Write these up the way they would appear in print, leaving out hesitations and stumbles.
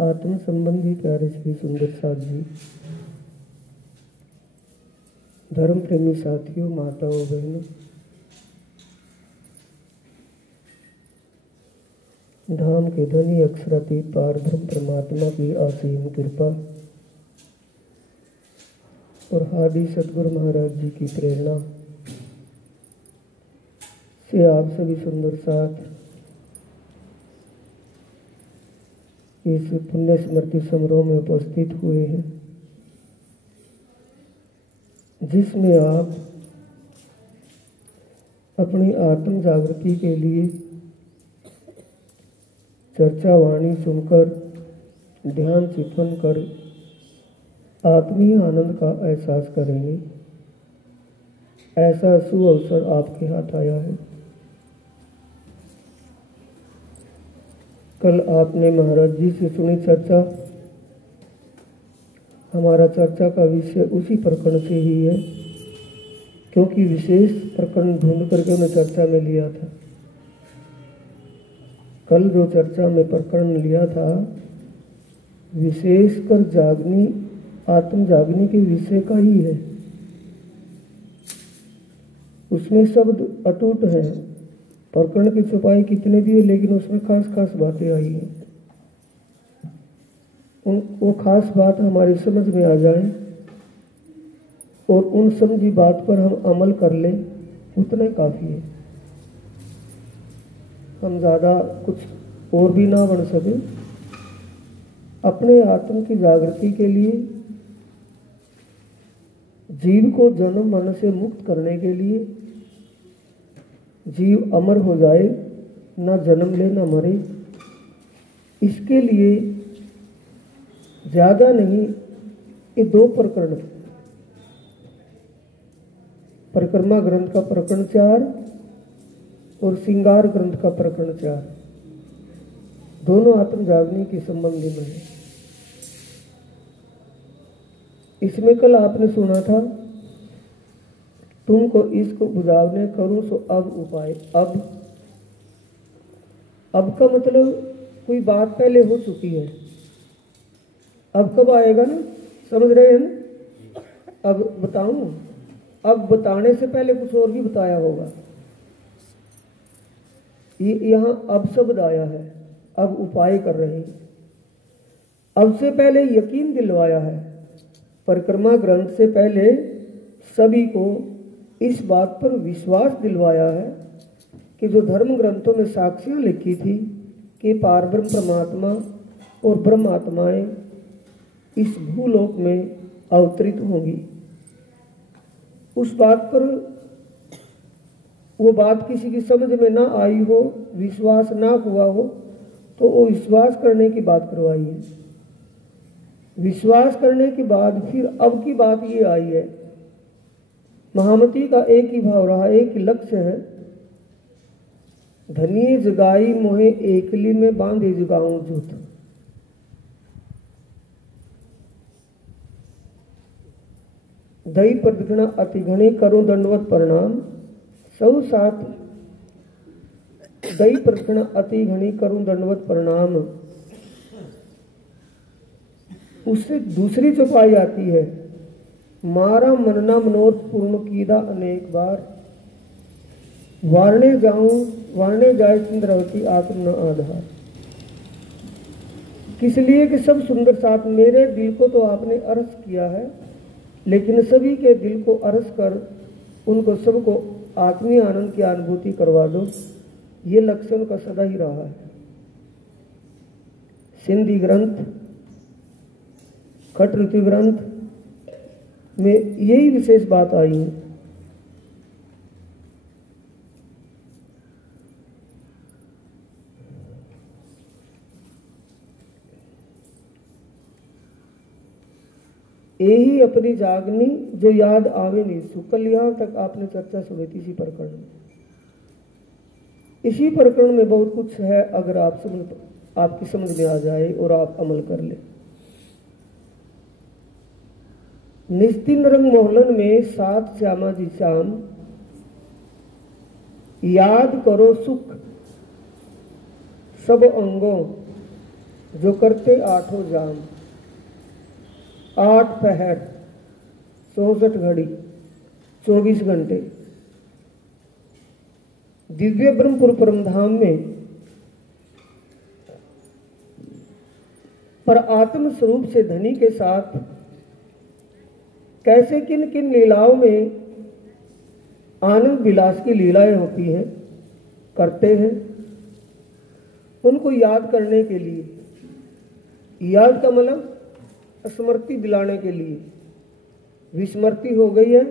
आत्म संबंधी प्यारे श्री सुंदर साथ जी, धर्म प्रेमी साथियों, माताओं, बहनों, धाम के धनी अक्षरातीत पारब्रह्म परमात्मा की असीम कृपा और आदि सतगुरु महाराज जी की प्रेरणा से आप सभी सुंदर साथ इस पुण्य स्मृति समारोह में उपस्थित हुए हैं, जिसमें आप अपनी आत्म जागृति के लिए चर्चा वाणी सुनकर ध्यान चिंतन कर आत्मीय आनंद का एहसास करेंगे। ऐसा शुभ अवसर आपके हाथ आया है। कल आपने महाराज जी से सुनी चर्चा। हमारा चर्चा का विषय उसी प्रकरण से ही है, क्योंकि विशेष प्रकरण ढूंढ करके मैं चर्चा में लिया था। कल जो चर्चा में प्रकरण लिया था, विशेषकर जागनी आत्म जागने के विषय का ही है। उसमें शब्द अटूट है। प्रकरण की छुपाई कितने भी है, लेकिन उसमें खास खास बातें आई हैं। वो खास बात हमारी समझ में आ जाए और उन समझी बात पर हम अमल कर लें, उतना काफी है। हम ज़्यादा कुछ और भी ना बन सके। अपने आत्म की जागृति के लिए, जीव को जन्म मरण से मुक्त करने के लिए, जीव अमर हो जाए, ना जन्म ले ना मरे, इसके लिए ज्यादा नहीं, ये 2 प्रकरण, परिक्रमा ग्रंथ का प्रकरण 4 और श्रृंगार ग्रंथ का प्रकरण 4, दोनों आत्म जागने के संबंधी में है। इसमें कल आपने सुना था, तुमको इसको बुझावने करूं सो अब उपाय। अब का मतलब कोई बात पहले हो चुकी है, अब कब आएगा ना, समझ रहे हैं ना। अब बताऊं, अब बताने से पहले कुछ और भी बताया होगा। ये यहाँ अब शब्द आया है, अब उपाय कर रहे हैं। अब से पहले यकीन दिलवाया है। परिक्रमा ग्रंथ से पहले सभी को इस बात पर विश्वास दिलवाया है कि जो धर्म ग्रंथों में साक्ष्यां लिखी थी कि पारब्रह्म परमात्मा और ब्रह्म आत्माएं इस भूलोक में अवतरित होंगी, उस बात पर वो बात किसी की समझ में ना आई हो, विश्वास ना हुआ हो, तो वो विश्वास करने की बात करवाई है। विश्वास करने के बाद फिर अब की बात ये आई है। महामती का एक ही भाव रहा, एक ही लक्ष्य है। धनिये जगाई मोहे एकली में बांधे जगाऊं जूत। दई प्रदक्षिणा अति घनी करूं दंडवत प्रणाम। सब साथ दई प्रदक्षिणा अति घनी करूं दंडवत प्रणाम। उससे दूसरी चौपाई आती है, मारा मनना मनोरथ पूर्ण कीदा अनेक बार। वारणे जाए चंद्रावती आत्म न आधार। किस लिए कि सब सुंदर साथ मेरे दिल को तो आपने अर्ज किया है, लेकिन सभी के दिल को अर्ज कर उनको सबको आत्मीय आनंद की अनुभूति करवा दो। ये लक्षण का सदा ही रहा है। सिंधी ग्रंथ, खट ऋतु ग्रंथ में यही विशेष बात आई है। यही अपनी जागनी जो याद आवे नहीं सुकल। यहां तक आपने चर्चा सुनी थी इसी प्रकरण में। इसी प्रकरण में बहुत कुछ है, अगर आपकी समझ में आ जाए और आप अमल कर ले। निस्तिन रंग मोहलन में सात श्यामा जी श्याम, याद करो सुख सब अंगों, जो करते 8 जाम, 8 पहर, 64 घड़ी, 24 घंटे दिव्य ब्रह्मपुर परमधाम में पर आत्म स्वरूप से धनी के साथ कैसे किन किन लीलाओं में आनंद विलास की लीलाएं होती हैं, करते हैं, उनको याद करने के लिए, याद का मतलब स्मृति दिलाने के लिए। विस्मृति हो गई है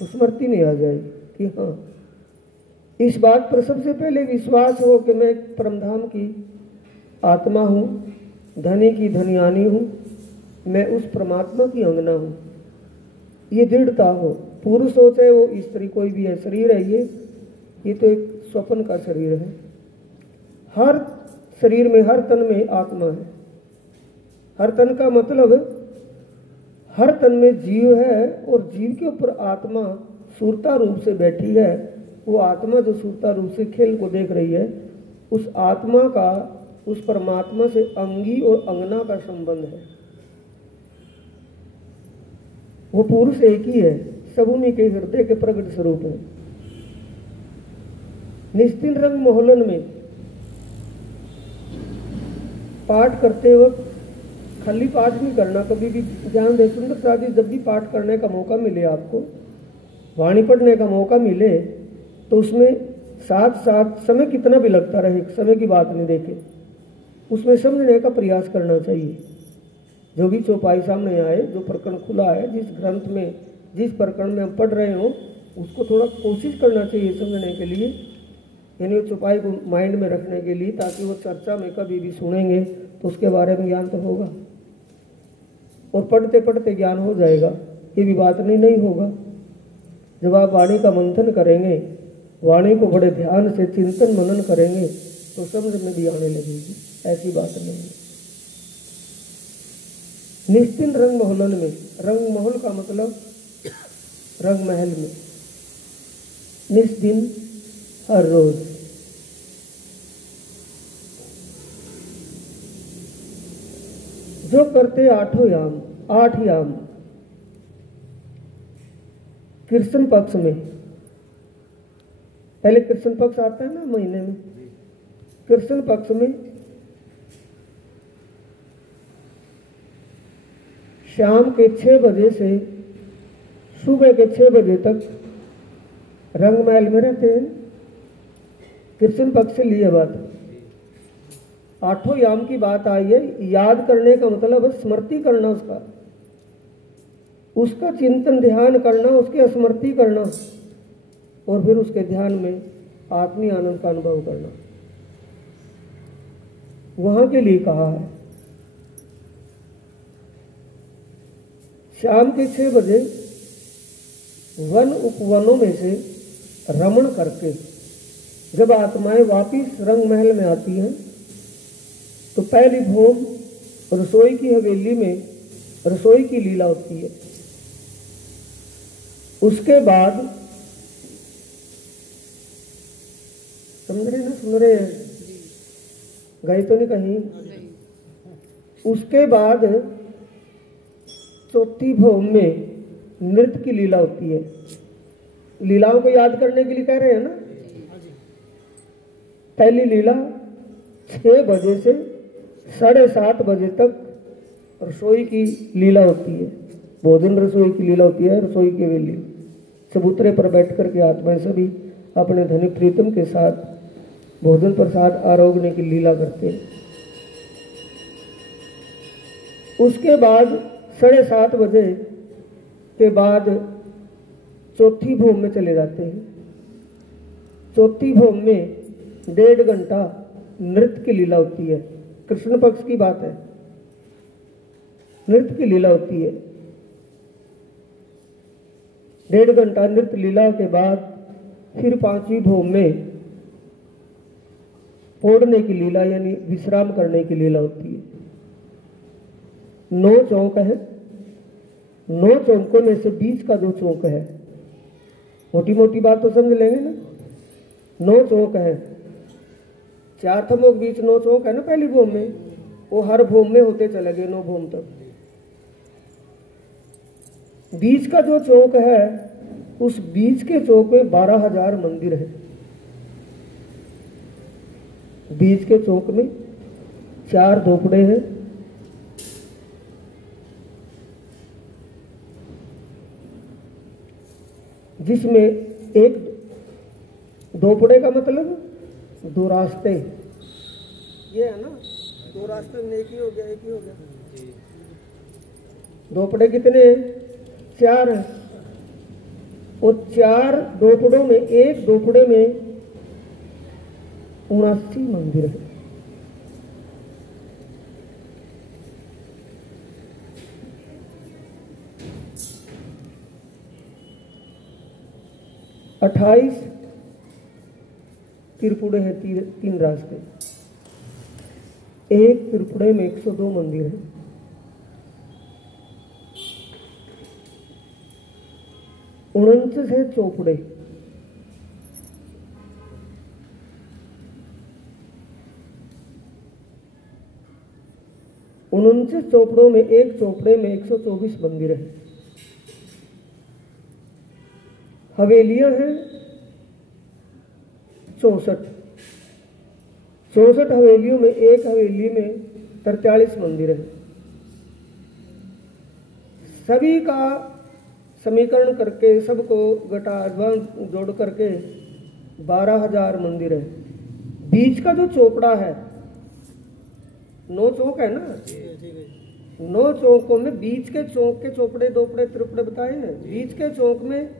तो स्मृति नहीं आ जाएगी कि हाँ, इस बात पर सबसे पहले विश्वास हो कि मैं परमधाम की आत्मा हूँ, धनी की धनियानी हूँ, मैं उस परमात्मा की अंगना हूँ, ये दृढ़ता हो। पूर्व सोच है वो स्त्री कोई भी है, शरीर है ये तो एक स्वप्न का शरीर है। हर शरीर में, हर तन में आत्मा है। हर तन का मतलब हर तन में जीव है और जीव के ऊपर आत्मा सूरता रूप से बैठी है। वो आत्मा जो सूरता रूप से खेल को देख रही है, उस आत्मा का उस परमात्मा से अंगी और अंगना का संबंध है। वो पुरुष एक ही है, सब उन्हीं के हृदय के प्रकट स्वरूप है। निस्तिन रंग मोहलन में पाठ करते वक्त खाली पाठ नहीं करना, कभी भी ध्यान दे। सुंदर साथी, जब भी पाठ करने का मौका मिले, आपको वाणी पढ़ने का मौका मिले, तो उसमें साथ साथ समय कितना भी लगता रहे, समय की बात नहीं देखे, उसमें समझने का प्रयास करना चाहिए। जो भी चौपाई सामने आए, जो प्रकरण खुला है, जिस ग्रंथ में, जिस प्रकरण में हम पढ़ रहे हो, उसको थोड़ा कोशिश करना चाहिए समझने के लिए, यानी वो चौपाई को माइंड में रखने के लिए, ताकि वो चर्चा में कभी भी सुनेंगे तो उसके बारे में ज्ञान तो होगा, और पढ़ते पढ़ते ज्ञान हो जाएगा। ये भी बात नहीं होगा। जब आप वाणी का मंथन करेंगे, वाणी को बड़े ध्यान से चिंतन मनन करेंगे, तो समझ में भी आने लगेगी। ऐसी बात नहीं है। निस्तिन रंग महलन में, रंग महल का मतलब रंग महल में, निस्दिन हर रोज। जो करते 8 याम, 8 याम कृष्ण पक्ष में, पहले कृष्ण पक्ष आता है ना महीने में, कृष्ण पक्ष में शाम के 6 बजे से सुबह के 6 बजे तक रंग महल में रहते हैं। कृष्ण पक्ष से लिए बात, 8 याम की बात आई है। याद करने का मतलब स्मृति करना, उसका चिंतन ध्यान करना, उसकी स्मृति करना, और फिर उसके ध्यान में आत्मीय आनंद का अनुभव करना, वहां के लिए कहा है। शाम के 6 बजे वन उपवनों में से रमण करके जब आत्माएं वापिस रंग महल में आती हैं, तो पहली भोग रसोई की हवेली में रसोई की लीला होती है। उसके बाद समझ रहे ना, सुन रहे हैं, गए तो नहीं कहीं। उसके बाद चौथी भोग में नृत्य की लीला होती है। लीलाओं को याद करने के लिए कह रहे हैं ना। पहली लीला 6 बजे से 7:30 बजे तक रसोई की लीला होती है, भोजन रसोई की लीला होती है। रसोई की हवेली चबूतरे पर बैठ कर के आत्माएं सभी अपने धनी प्रीतम के साथ भोजन प्रसाद आरोगने की लीला करते हैं। उसके बाद 7:30 बजे के बाद चौथी भोग में चले जाते हैं। चौथी भोग में 1.5 घंटा नृत्य की लीला होती है। कृष्ण पक्ष की बात है, नृत्य की लीला होती है। 1.5 घंटा नृत्य लीला के बाद फिर 5वीं भोग में फोड़ने की लीला, यानी विश्राम करने की लीला होती है। 9 चौक है। 9 चौकों में से बीच का जो चौक है, मोटी मोटी बात तो समझ लेंगे ना। 9 चौक है, 4 थमों के बीच 9 चौक है ना पहली भोग में। वो हर भूम में होते चले गए 9 भूम तक। बीच का जो चौक है, उस बीच के चौक में 12,000 मंदिर है। बीच के चौक में 4 झोपड़े हैं, जिसमें एक झोपड़े का मतलब 2 रास्ते, ये है ना, 2 रास्ते में एक ही हो गया, एक ही हो गया। झोपड़े कितने हैं? 4 हैं। और 4 झोपड़ों में एक झोपड़े में 79 मंदिर है। अट्ठाईस त्रिपुड़े हैं, 3 रास्ते। एक त्रिपुड़े में 102 मंदिर है। उनतीस है चौपड़े। उनतीस चौपड़ों में एक चौपड़े में 124 मंदिर है। हवेलियां हैं 64। 64 हवेलियों में एक हवेली में 43 मंदिर है। सभी का समीकरण करके, सबको जोड़ करके 12,000 मंदिर है। बीच का जो चौपड़ा है, 9 चौक है ना, 9 चौकों में बीच के चौक के चौपड़े, दोपड़े, त्रिपड़े बताए हैं। बीच के चौक में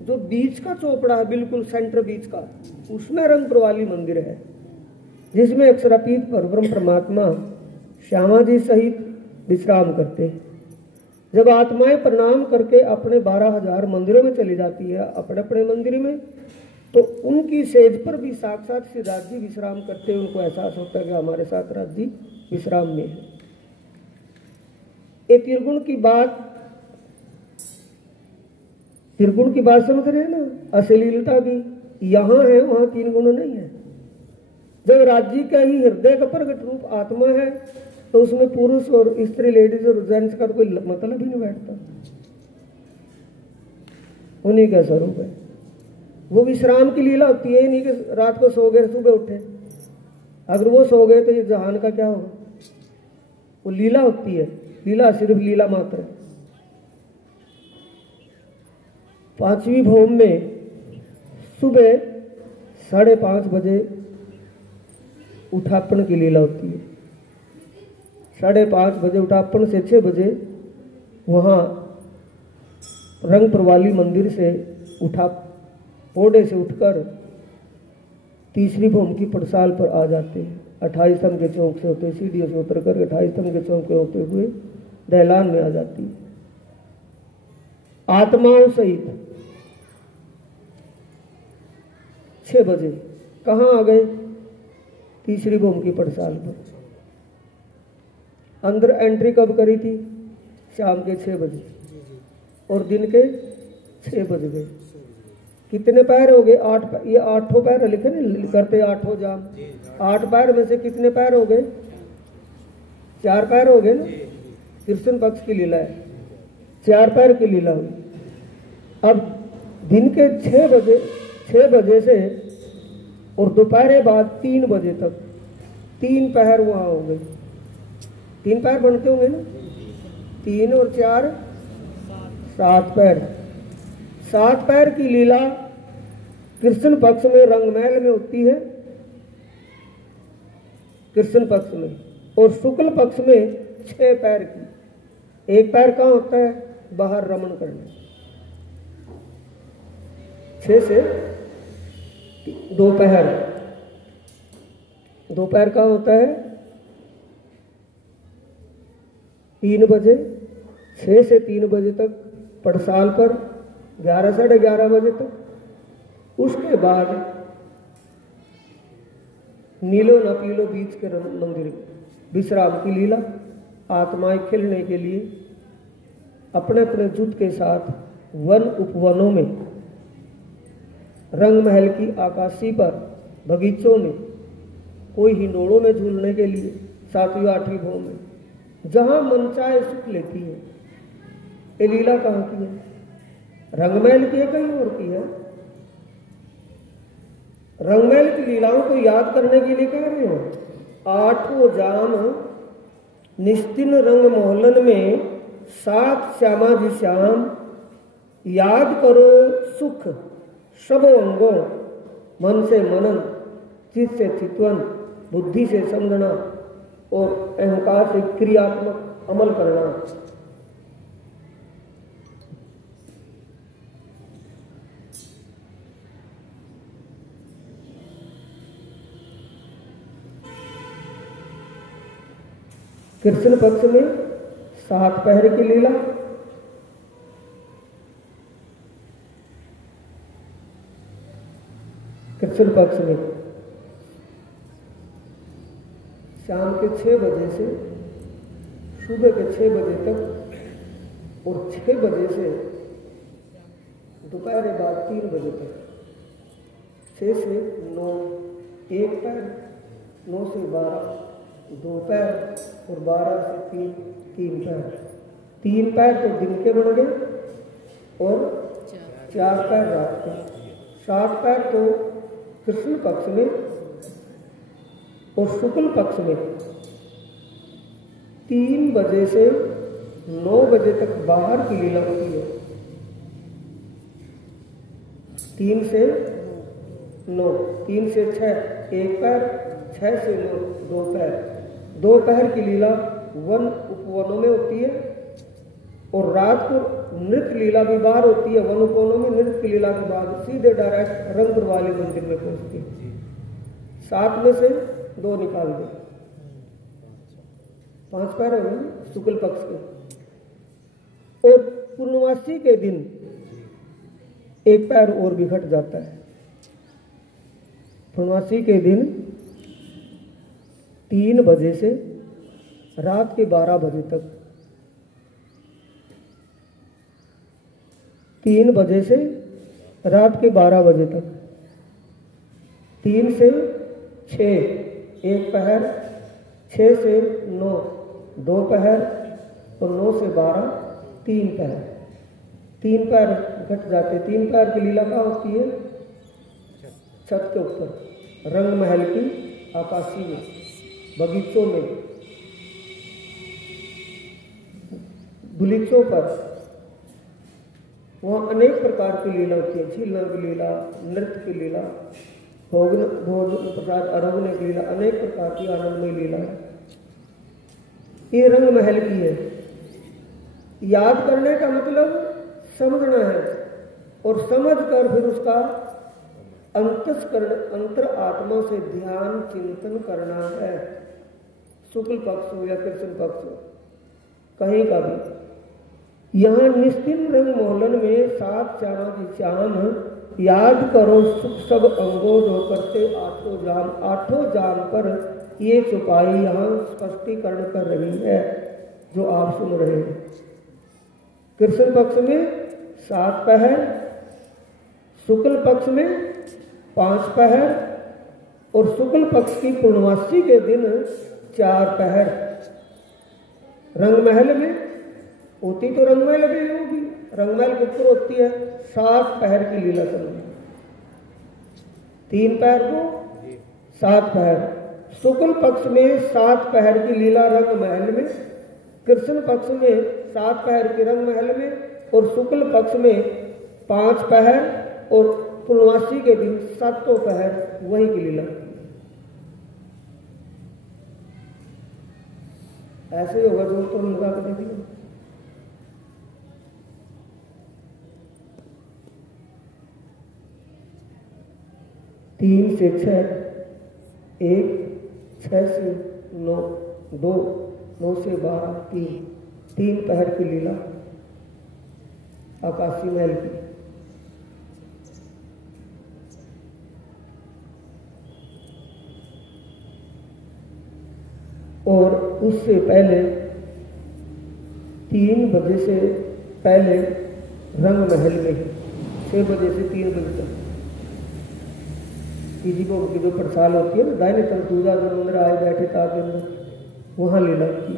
जो बीच का चौपड़ा है, बिल्कुल सेंटर बीच का, उसमें रंग प्रवाली मंदिर है, जिसमें अक्षरातीत परब्रह्म परमात्मा श्यामा जी सहित विश्राम करते हैं। जब आत्माएं प्रणाम करके अपने 12,000 मंदिरों में चली जाती है, अपने अपने मंदिर में, तो उनकी सेज पर भी साक्षात श्री राज जी विश्राम करते हैं। उनको एहसास होता है कि हमारे साथ राज जी विश्राम में है। ये त्रिगुण की बात समझ रहे हैं ना, अश्लीलता की। यहां है, वहां 3 गुण नहीं है। जब राज जी का ही हृदय का प्रगट रूप आत्मा है, तो उसमें पुरुष और स्त्री, लेडीज और जेंट्स का कोई मतलब ही नहीं बैठता। उन्हीं का स्वरूप है। वो विश्राम की लीला होती है, नहीं कि रात को सो गए सुबह उठे। अगर वो सो गए तो ये जहान का क्या होगा? वो लीला होती है। लीला सिर्फ लीला मात्र है। 5वीं भौम में सुबह 5:30 बजे उठापन की लीला होती है। 5:30 बजे उठापन से 6 बजे वहाँ रंग प्रवाली मंदिर से पौड़े से उठकर तीसरी भौम की पड़साल पर आ जाते हैं। 28 स्तंभ के चौक से होते, सीढ़ियों से उतर कर 28 स्तंभ के चौक के होते हुए दहलान में आ जाती है। आत्माओं सहित 6 बजे कहाँ आ गए? तीसरी भौम की पड़साल पर। अंदर एंट्री कब करी थी? शाम के 6 बजे, और दिन के 6 बज गए। कितने पैर हो गए? 8। ये 8 पैर लिखे नहीं करते, 8 जाम। 8 पैर में से कितने पैर हो गए? 4 पैर हो गए ना। कृष्ण पक्ष की लीला है, 4 पैर की लीला हुई। अब दिन के 6 बजे से और दोपहर बाद 3 बजे तक 3 पैर वहां हो गए। 3 पैर बनते होंगे ना, 3 और 4 7 पैर। 7 पैर की लीला कृष्ण पक्ष में रंगमहल में होती है, कृष्ण पक्ष में। और शुक्ल पक्ष में 6 पैर की। 1 पैर कहाँ होता है? बाहर रमण करने। 6 से दोपहर। दोपहर कहाँ होता है? 3 बजे। 6 से 3 बजे तक पड़साल पर, 11 साढ़े 11 बजे तक। उसके बाद नीलो न पीलो बीच के मंदिर विश्राम की लीला। आत्माएं खेलने के लिए अपने अपने जुट के साथ वन उपवनों में, रंग महल की आकाशी पर, बगीचों में, कोई हिंडोलों में झूलने के लिए, सातवीं आठवीं भों में, जहां मन चाहे सुख लेती है। ये लीला कहाँ की है? रंगमहल की है, कहीं और की है? रंगमहल की लीलाओं को याद करने के लिए कह रहे हो। आठों जाम निस्तिन रंग मोहल्लन में, सात श्यामा जी श्याम, याद करो सुख सब अंगों, मन से मनन, चित्त से चित्वन, बुद्धि से समझना और अहंकार से क्रियात्मक अमल करना। कृष्ण पक्ष में 7 पहर की लीला, कृष्ण पक्ष में शाम के 6 बजे से सुबह के 6 बजे तक और 6 बजे से दोपहर बाद 3 बजे तक, 6 से 9 एक पैर, 9 से 12 2 पैर और 12 से 3 पैर। 3 पैर तो दिन के बन गए और 4 पैर रात के। 7 पैर तो कृष्ण पक्ष में और शुक्ल पक्ष में 3 बजे से 9 बजे तक बाहर की लीला होती है। 3 से 9, 3 से 6 एक पैर, 6 से 9 2 पैर। 2 पहर की लीला वन उपवनों में होती है और रात को नृत्य लीला भी बाहर होती है। वन उपवनों में नृत्य की लीला के बाद सीधे डायरेक्ट रंगपुर वाले मंदिर में पहुंचती है। 7 में से 2 निकाल दे, 5 पैर हो शुक्ल पक्ष के। और पूर्णमासी के दिन 1 पैर और भी घट जाता है। पूर्णमासी के दिन 3 बजे से रात के 12 बजे तक, 3 बजे से रात के 12 बजे तक, 3 से 6 एक पहर, 6 से 9 2 पहर और 9 से 12 3 पहर। 3 पैर घट जाते। 3 पैर की लीला क्या होती है? छत के ऊपर, रंग महल की आकाशी में, बगीचों में, बुलीचों पर, वहाँ अनेक प्रकार की लीला होती है। झीलने की लीला, नृत्य की लीला, भोज प्रसाद अरोगने की लीला, अनेक प्रकार की आनंदमय लीला है। ये रंग महल की है। याद करने का मतलब समझना है और समझ कर फिर उसका अंतर आत्मा से ध्यान चिंतन करना है। शुक्ल पक्ष हो या कृष्ण पक्ष हो, कहीं का भी। यहाँ निस्तिन रंग मोहल्लन में 7 श्यामा जी श्याम, याद करो सुख सब अंगों जो करते 8 जाम। 8 जाम पर ये चौपाई यहाँ स्पष्टीकरण कर रही है जो आप सुन रहे हैं। कृष्ण पक्ष में 7 पहर, शुक्ल पक्ष में 5 पहर और शुक्ल पक्ष की पूर्णमासी के दिन 4 पहर। रंगमहल में होती तो रंगमहल भी होगी, रंगमहल के ऊपर होती है 7 पहर की लीला चलनी। 3 पहर को 7 पहर। शुक्ल पक्ष में 7 पहर की लीला रंगमहल में, कृष्ण पक्ष में 7 पहर की रंगमहल में और शुक्ल पक्ष में 5 पहर और पूर्णमासी के दिन 7 पहर वही की लीला। ऐसे ही होगा जो तो लगा कर दे दिया। तीन से 6 1, 6 से 9 2, 9 से 12 3 पहर की लीला आकाशी महल की। और उससे पहले 3 बजे से पहले रंग महल में 6 बजे से 3 बजे तक किसी को की जो पड़साल होती है ना, दाहिने तरफ दूजा जो अंदर आए बैठे ताकि अंदर वहां लीला की।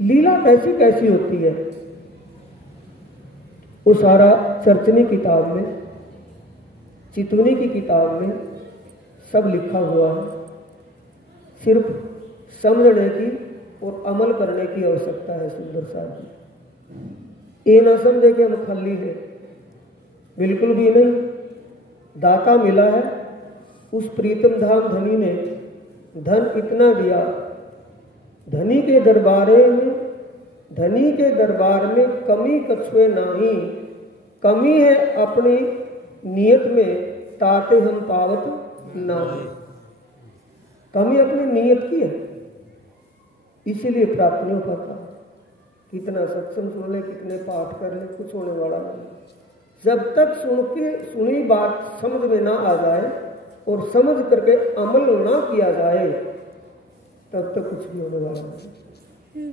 लीला कैसी कैसी होती है वो सारा चर्चनी किताब में, चितवनी की किताब में सब लिखा हुआ है। सिर्फ समझने की और अमल करने की आवश्यकता है। सुंदर साहब जी, ये ना समझे कि हम खाली हैं, बिल्कुल भी नहीं। दाता मिला है, उस प्रीतम धाम धनी ने धन इतना दिया, धनी के दरबार में कमी कछुए नहीं, कमी है अपनी नियत में, ताते हम पावत नाही। कमी अपनी नियत की है, इसीलिए प्राप्त नहीं हो पाता। कितना सत्संग सुन ले, कितने पाठ कर ले, कुछ होने वाला नहीं। जब तक सुनी बात समझ में ना आ जाए और समझ करके अमल ना किया जाए, तब तक कुछ भी होने वाला नहीं।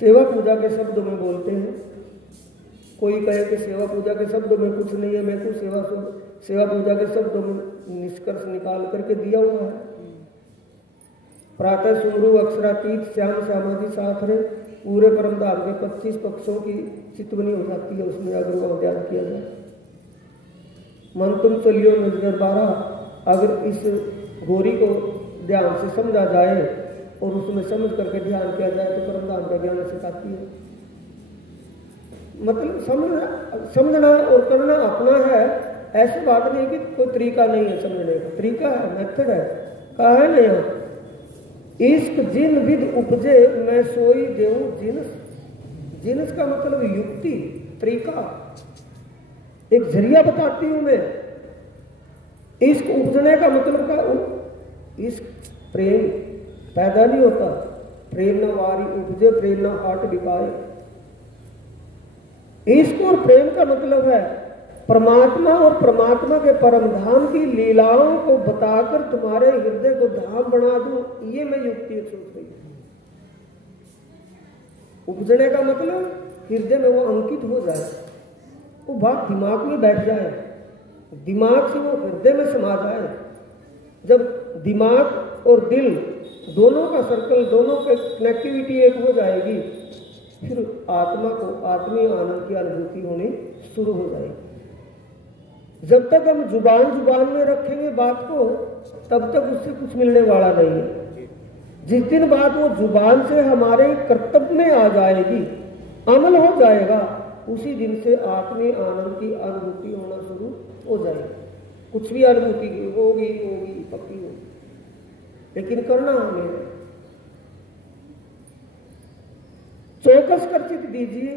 सेवा पूजा के शब्दों में बोलते हैं, कोई कहे कि सेवा पूजा के शब्दों में कुछ नहीं है, मैं कुछ सेवा पूजा के शब्दों में निष्कर्ष निकाल करके दिया हुआ है। प्रातः सुमरु अक्षरातीत श्याम श्यामादि साथ रहे, पूरे परम धाम के 25 पक्षों की चितवनी हो जाती है, उसमें अगर वो ध्यान किया जाए। मन तुम चलियो नजर बारा, अगर इस गोरी को ध्यान से समझा जाए और उसमें समझ करके ध्यान किया जाए तो परम धाम का ज्ञान सिखाती है। मतलब समझना और करना अपना है, ऐसी बात नहीं कि कोई तरीका नहीं है समझने का, तरीका है, मेथड है। कहा है ना यहाँ, इश्क जिन विध उपजे मैं सोई देऊं जिनस। जिनस का मतलब युक्ति, तरीका, एक जरिया बताती हूं मैं। इश्क उपजने का मतलब का, इश्क प्रेम पैदा नहीं होता, प्रेरणा वारी उपजे प्रेरणा हाट बिकाए। इश्क और प्रेम का मतलब है परमात्मा और परमात्मा के परम धाम की लीलाओं को बताकर तुम्हारे हृदय को धाम बना दूं, ये मैं युक्ति सोच रही हूं। उपजने का मतलब हृदय में वो अंकित हो जाए, वो बात दिमाग में बैठ जाए, दिमाग से वो हृदय में समा जाए। जब दिमाग और दिल दोनों का सर्कल, दोनों का कनेक्टिविटी एक हो जाएगी, फिर आत्मा को आत्मीय आनंद की अनुभूति होनी शुरू हो जाएगी। जब तक हम जुबान में रखेंगे बात को, तब तक उससे कुछ मिलने वाला नहीं है। जिस दिन बात वो जुबान से हमारे कर्तव्य में आ जाएगी, अमल हो जाएगा, उसी दिन से आत्मीय आनंद की अनुभूति होना शुरू हो जाएगी। कुछ भी अनुभूति होगी पक्की होगी, लेकिन करना हमें। चौकस कर चित दीजिए,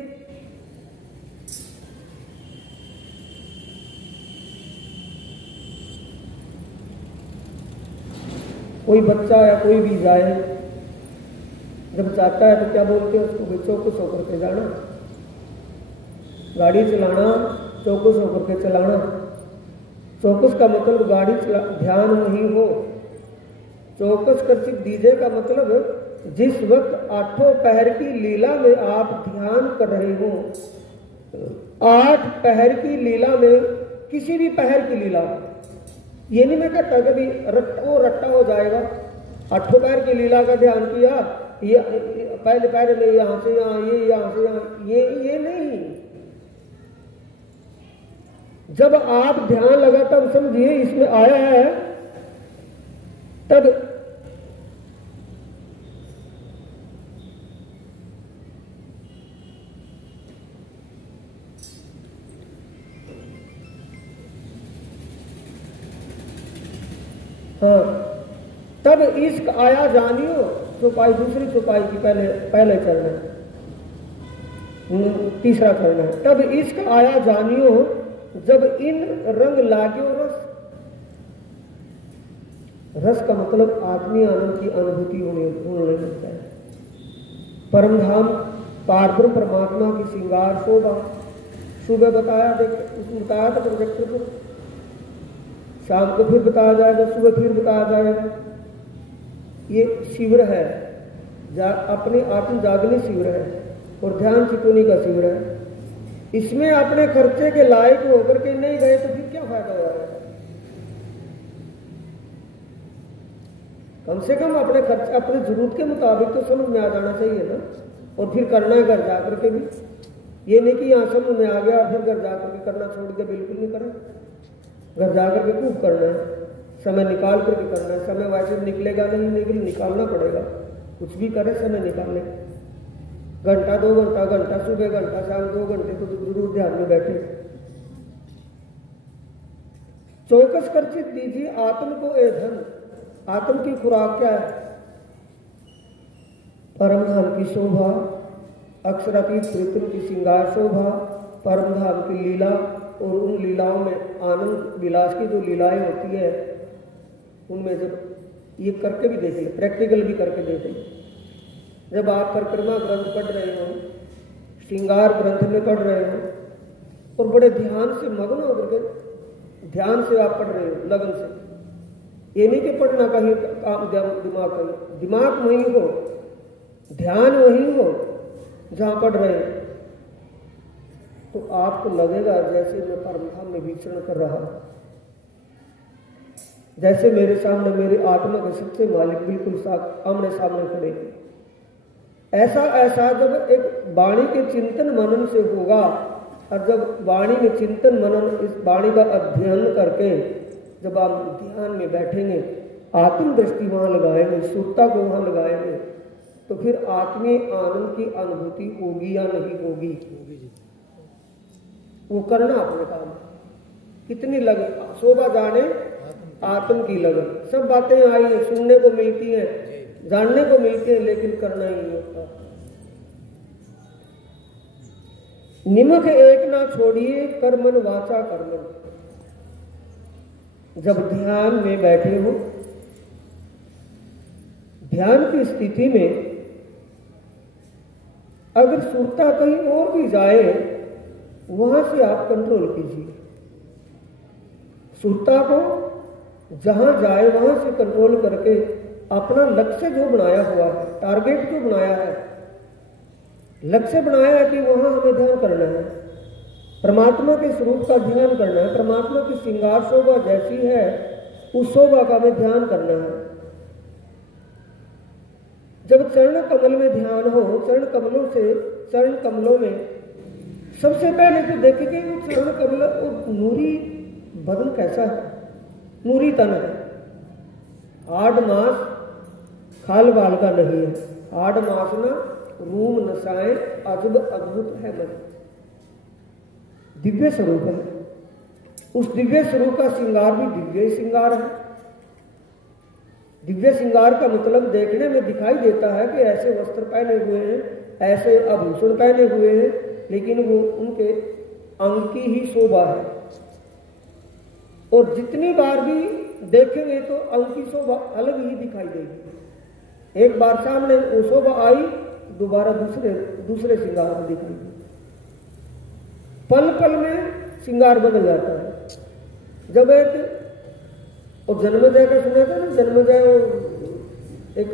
कोई बच्चा या कोई भी जाए, जब जाता है तो क्या बोलते हैं उसको, चौकस होकर के जाना, गाड़ी चलाना चौकस होकर के चलाना। चौकस का मतलब गाड़ी ध्यान नहीं हो। चौकस कर चित दीजिए का मतलब जिस वक्त आठों पहर की लीला में आप ध्यान कर रहे हो, 8 पहर की लीला में, किसी भी पहर की लीला, ये नहीं मैं कहता कभी रट्टा हो जाएगा। 8 पहर की लीला का ध्यान किया, ये पहले पहर में यहां से यहां, ये यहां से यहां, ये नहीं। जब आप ध्यान लगा तब समझिए इसमें आया है, तब हाँ, तब इश्क आया जानियो, चौपाई दूसरी चौपाई की पहले चलना है, तीसरा करना है। तब इश्क आया जानियो जब इन रंग लाग्यो रस। रस का मतलब आत्मीय आनंद की अनुभूति होने लगता है। परम धाम पारब्रह्म परमात्मा की श्रृंगार शोभा, सुबह बताया, उसमें बताया था प्रोजेक्टर को, शाम को फिर बताया जाएगा, सुबह फिर बताया जाएगा। ये शिविर है, अपने आत्म जागने शिविर है और ध्यान चितवनी का शिविर है। इसमें अपने खर्चे के लायक होकर के नहीं गए तो फिर क्या फायदा हो रहा है? कम से कम अपने खर्च अपनी जरूरत के मुताबिक तो समझ में आ जाना चाहिए ना। और फिर करना है घर जा करके भी, ये नहीं कि यहाँ समझ में आ गया फिर घर जा करके करना छोड़ के बिल्कुल नहीं करें। घर जा करके खूब करना है, समय निकाल करके करना है। समय वैसे निकलेगा नहीं, लेकिन निकालना पड़ेगा। कुछ भी करें समय निकालें, घंटा 2 घंटा, घंटा सुबह, घंटा शाम, 2 घंटे तो जरूर ध्यान में बैठे। चौकस खर्चित दीजिए आत्म को ए धन। आत्म की खुराक क्या है? परम धाम की शोभा, अक्षरातीत प्रीतम की श्रृंगार शोभा, परम धाम की लीला और उन लीलाओं में आनंद विलास की जो लीलाएं होती है, उनमें जब ये करके भी देख ले, प्रैक्टिकल भी करके देख ले। जब आप परिक्रमा ग्रंथ पढ़ रहे हो, श्रृंगार ग्रंथ में पढ़ रहे हो और बड़े ध्यान से मग्न होकर के ध्यान से आप पढ़ रहे हो, लगन से, ये नहीं कि पढ़ना कहीं काम दिमाग कहीं, दिमाग वहीं हो, ध्यान वहीं हो जहां पढ़ रहे हैं, तो आपको लगेगा जैसे मैं परमधाम में विचरण कर रहा हूं, जैसे मेरे सामने मेरी आत्मा के सबसे मालिक बिल्कुल आमने सामने खड़े। ऐसा जब एक वाणी के चिंतन मनन से होगा, और जब वाणी में चिंतन मनन, इस वाणी का अध्ययन करके जब आप ध्यान में बैठेंगे, आत्म दृष्टि वहां लगाएंगे, सुरता को वहां लगाएंगे, तो फिर आत्मीय आनंद की अनुभूति होगी या नहीं होगी? वो करना अपने काम। कितनी लगन, शोभा जाने आत्म की लगन। सब बातें आई हैं, सुनने को मिलती हैं, जानने को मिलती है, लेकिन करना ही नहीं होता। निमक एक ना छोड़िए, कर्मन वाचा कर्मन। जब ध्यान में बैठे हो, ध्यान की स्थिति में अगर सुरता कहीं और भी जाए, वहां से आप कंट्रोल कीजिए। सुरता को जहां जाए वहां से कंट्रोल करके अपना लक्ष्य जो बनाया हुआ है, टारगेट जो बनाया है, लक्ष्य बनाया है कि वहां हमें ध्यान करना है, परमात्मा के स्वरूप का ध्यान करना है, परमात्मा की श्रृंगार शोभा जैसी है उस शोभा का हमें ध्यान करना है। जब चरण कमल में ध्यान हो, चरण कमलों में सबसे पहले तो देखेंगे वो चरण कमल और नूरी बदन कैसा है, नूरी तन है। 8 मास खाल बाल का नहीं है, 8 मास ना रूम नशाएं अजब अद्भुत है मन। दिव्य स्वरूप है, उस दिव्य स्वरूप का श्रृंगार भी दिव्य श्रृंगार है। दिव्य श्रृंगार का मतलब देखने में दिखाई देता है कि ऐसे वस्त्र पहने हुए हैं, ऐसे आभूषण पहने हुए हैं, लेकिन वो उनके अंग की ही शोभा है। और जितनी बार भी देखेंगे तो अंग की शोभा अलग ही दिखाई देगी। एक बार सामने वो शोभा आई, दोबारा दूसरे श्रृंगार में दिखाई दी। पल पल में श्रृंगार बदल जाता है। जब एक और जन्मजय का सुना था ना, जन्मजय एक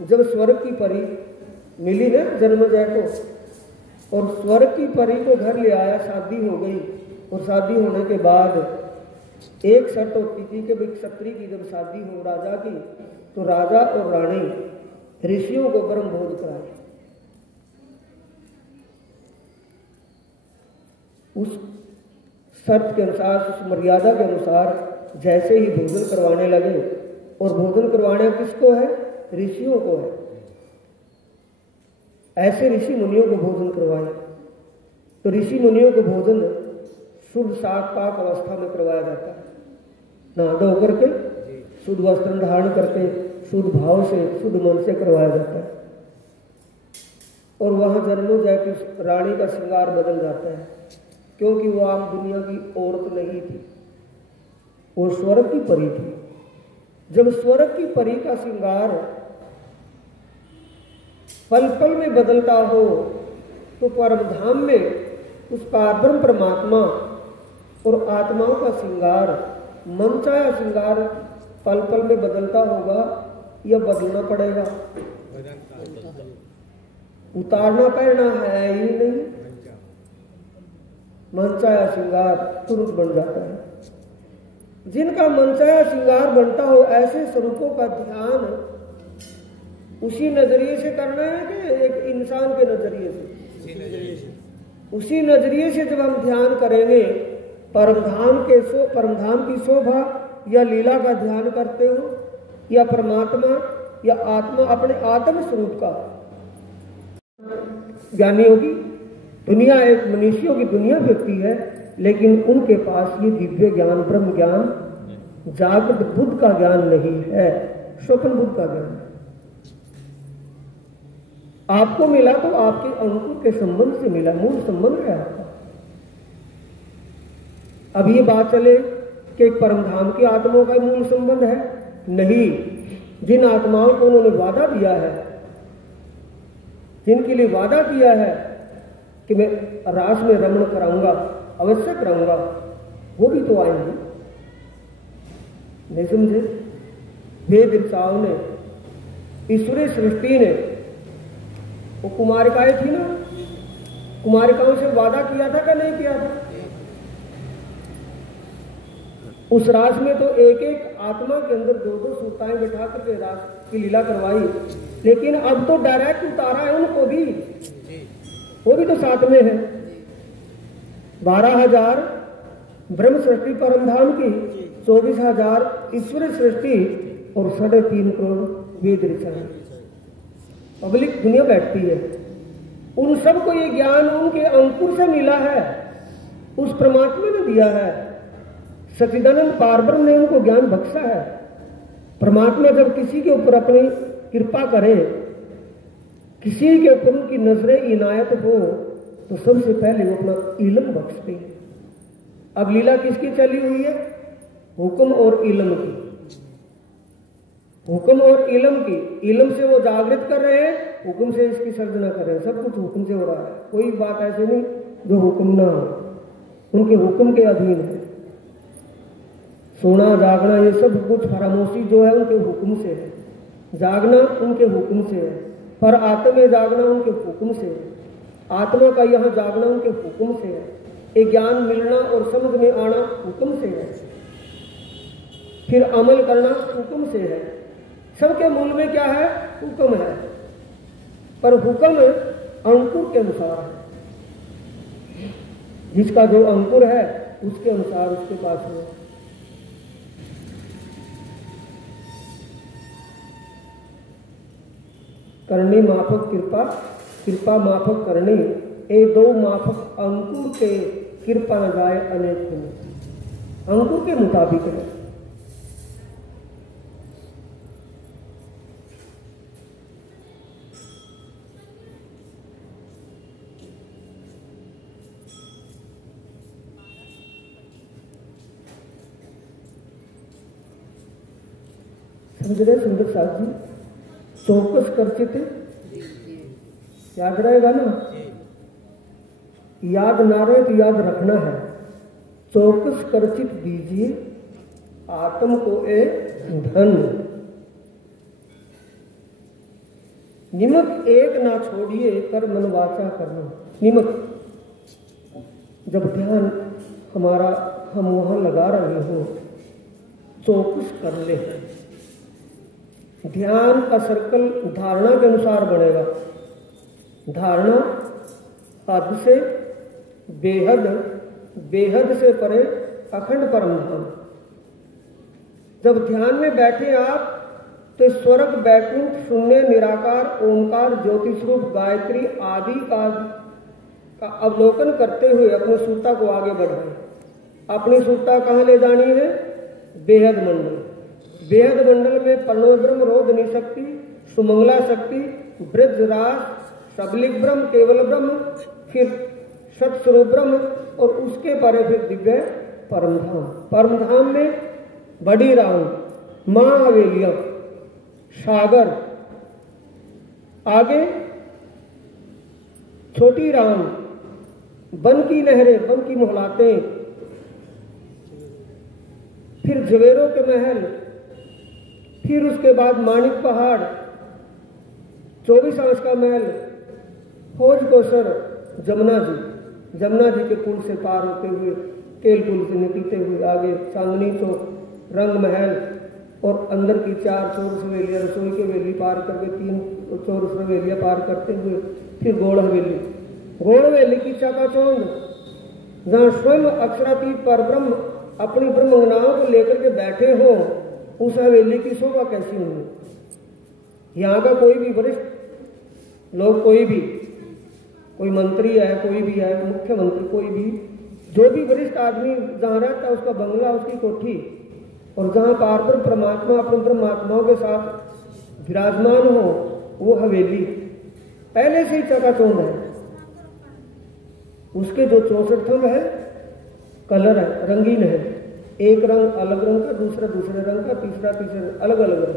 जब स्वर्ग की परी मिली ना जन्मजय को, और स्वर्ग की परी को घर ले आया, शादी हो गई, और शादी होने के बाद एक शर्त होती थी कि भाई क्षत्रिय की जब शादी हो राजा की, तो राजा और रानी ऋषियों को ब्रह्म भोज कराए। उस शर्त के अनुसार, उस मर्यादा के अनुसार जैसे ही भोजन करवाने लगे, और भोजन करवाने किसको है? ऋषियों को है। ऐसे ऋषि मुनियों को भोजन करवाए। तो ऋषि मुनियों को भोजन शुद्ध सात पाक अवस्था में करवाया जाता है। नहा धो करके, शुद्ध वस्त्र धारण करके, शुद्ध भाव से, शुद्ध मन से करवाया जाता है। और वहां जन्मोजय की रानी का श्रृंगार बदल जाता है, क्योंकि वो आम दुनिया की औरत नहीं थी, वो स्वर्ग की परी थी। जब स्वर्ग की परी का श्रृंगार पल पल में बदलता हो, तो परमधाम में उस पारब्रह्म परमात्मा और आत्माओं का श्रृंगार, मनचाया श्रृंगार पल पल में बदलता होगा या बदलना पड़ेगा? उतारना पहनना है ही नहीं। मनचाया श्रृंगार तुरंत बन जाता है। जिनका मनचाया श्रृंगार बनता हो, ऐसे स्वरूपों का ध्यान उसी नजरिए से करना है कि एक इंसान के नजरिए से? उसी नजरिए से जब हम ध्यान करेंगे, परमधाम की शोभा या लीला का ध्यान करते हो, या परमात्मा या आत्मा अपने आत्म स्वरूप का ज्ञानी होगी। दुनिया एक मनुष्यों की दुनिया व्यक्ति है, लेकिन उनके पास ये दिव्य ज्ञान, ब्रह्म ज्ञान, जागृत बुद्ध का ज्ञान नहीं है, स्वप्न बुद्ध का ज्ञान है। आपको मिला तो आपके अंकुर के संबंध से मिला, मूल संबंध है आपका। अब ये बात चले कि परमधाम की आत्माओं का मूल संबंध है? नहीं। जिन आत्माओं को उन्होंने वादा दिया है, जिनके लिए वादा किया है कि मैं रास में रमण कराऊंगा, अवश्य कराऊंगा, वो भी तो आएंगे। नहीं समझे? वेद ऋचाओं ने, ईश्वरीय सृष्टि ने, वो कुमारिकाएं थी ना, कुमारिकाओं से वादा किया था कि नहीं किया था? उस रास में तो एक एक आत्मा के अंदर दो दो सूताएं बिठा करके रास की लीला करवाई, लेकिन अब तो डायरेक्ट उतारा है उनको भी, वो भी तो साथ में है। 12,000 ब्रह्म सृष्टि परमधाम की, 24,000 ईश्वर सृष्टि और 3.5 करोड़ वेद ऋचाएं। पब्लिक दुनिया बैठती है, उन सबको ये ज्ञान उनके अंकुर से मिला है, उस परमात्मा ने दिया है। सच्चिदानंद पारब्रह्म ने उनको ज्ञान बख्शा है। परमात्मा जब किसी के ऊपर अपनी कृपा करे, किसी के ऊपर उनकी नजरें इनायत हो, तो सबसे पहले वो अपना इल्म बख्शते हैं। अब लीला किसकी चली हुई है? हुक्म और इल्म की। हुक्म और इल्म की। इल्म से वो जागृत कर रहे हैं, हुक्म से इसकी सर्जना कर रहे हैं। सब कुछ हुक्म से हो रहा है, कोई बात ऐसे नहीं जो हुक्म ना हो, उनके हुक्म के अधीन है। सोना जागना ये सब कुछ फरामोशी जो है उनके हुक्म से है, जागना उनके हुक्म से है, पर आत्मा में जागना उनके हुक्म से है, आत्मा का यहाँ जागना उनके हुक्म से है, एक ज्ञान मिलना और समझ में आना हुक्म से है, फिर अमल करना हुक्म से है। सबके मूल में क्या है? हुक्म है, पर हुक्म अंकुर के अनुसार है। जिसका जो अंकुर है उसके अनुसार उसके पास है। करनी माफक कृपा, कृपा माफक करनी, ए दो माफक अंकुर के कृपा न जाए अनेक गुण। अंकुर के मुताबिक है। समझ रहे सुंदर साहब जी? चौकस कर्चित याद रहेगा ना, याद ना रहे तो याद रखना है। चौकस कर्चित दीजिए आत्म को ए धन, निमक एक ना छोड़िए कर मन वाचा करना। निमक जब ध्यान हमारा हम वहां लगा रहे हो, चौकस कर ले। ध्यान का सर्कल धारणा के अनुसार बनेगा। धारणा हद से बेहद, बेहद से परे अखंड परमधाम। जब ध्यान में बैठे आप तो स्वर्ग, बैकुंठ, शून्य, निराकार, ओंकार, ज्योति स्वरूप, गायत्री आदि का अवलोकन करते हुए अपनी सुरता को आगे बढ़ाएं। अपनी सुरता कहाँ ले जानी है? बेहद मंडल। बेहद मंडल में पर्णोब्रह्म, रोधनी शक्ति, सुमंगला शक्ति, ब्रज रास, सबलिक ब्रह्म, केवल ब्रह्म, फिर सत्स्वरूप ब्रह्म और उसके परे फिर दिव्य परमधाम। परमधाम में बड़ी राउंड, महावेलियम, सागर, आगे छोटी राउंड, वन की नहरें, वन की मोहलातें, फिर जवेरों के महल, फिर उसके बाद माणिक पहाड़, 24 आंच का महल, फौज कोसर, जमुना जी। जमुना जी के पुल से पार होते हुए, केल पुल से निकलते हुए आगे चांदनी चौक, रंग महल और अंदर की 4 चौरस हवेलियाँ, रसोई की हवेली पार करके 3 चौरस हवेलियाँ पार करते हुए फिर गौड़ हवेली। गौड़ हवेली की चकाचौंध, जहाँ स्वयं अक्षरातीत पर ब्रह्म अपनी ब्रह्मगनाओं को लेकर के बैठे हो, उस हवेली की शोभा कैसी होगी। यहाँ का कोई भी वरिष्ठ लोग, कोई मंत्री है, कोई भी है, मुख्यमंत्री, कोई भी, जो भी वरिष्ठ आदमी जहाँ रहता है उसका बंगला, उसकी कोठी, और जहाँ पारब्रह्म परमात्मा अपने ब्रह्मात्माओं के साथ विराजमान हो, वो हवेली पहले से ही चकाचौंध है। उसके जो 64 थंब है, कलर है, रंगीन है, एक रंग अलग रंग का, दूसरा दूसरे रंग का, तीसरा तीसरे अलग अलग रंग,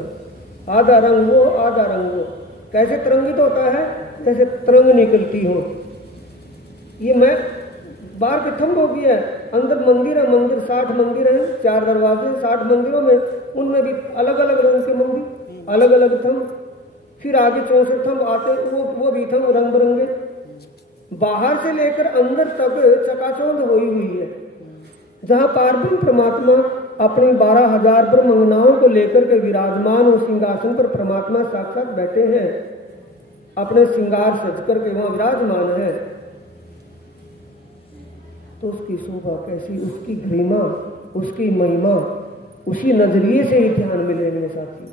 आधा रंग वो, आधा रंग वो। कैसे तरंगित होता है, जैसे तरंग निकलती हो। ये मैं बाहर के थंब हो गया है, अंदर मंदिर है, मंदिर 60 मंदिर हैं, 4 दरवाजे, 60 मंदिरों में, उनमें भी अलग अलग रंग के मंदिर, अलग अलग थंब। फिर आगे 64 थंब आते, वो भी थंब रंग बिरंगे। बाहर से लेकर अंदर तक चकाचौंध हुई है। जहां पारब्रह्म परमात्मा अपनी 12,000 ब्रह्मंगनाओं को लेकर के विराजमान और सिंहासन पर परमात्मा साक्षात बैठे हैं, अपने श्रृंगार सज करके वहां विराजमान है, तो उसकी शोभा कैसी, उसकी गरिमा, उसकी महिमा, उसी नजरिए से ही ध्यान मिले मेरे साथी।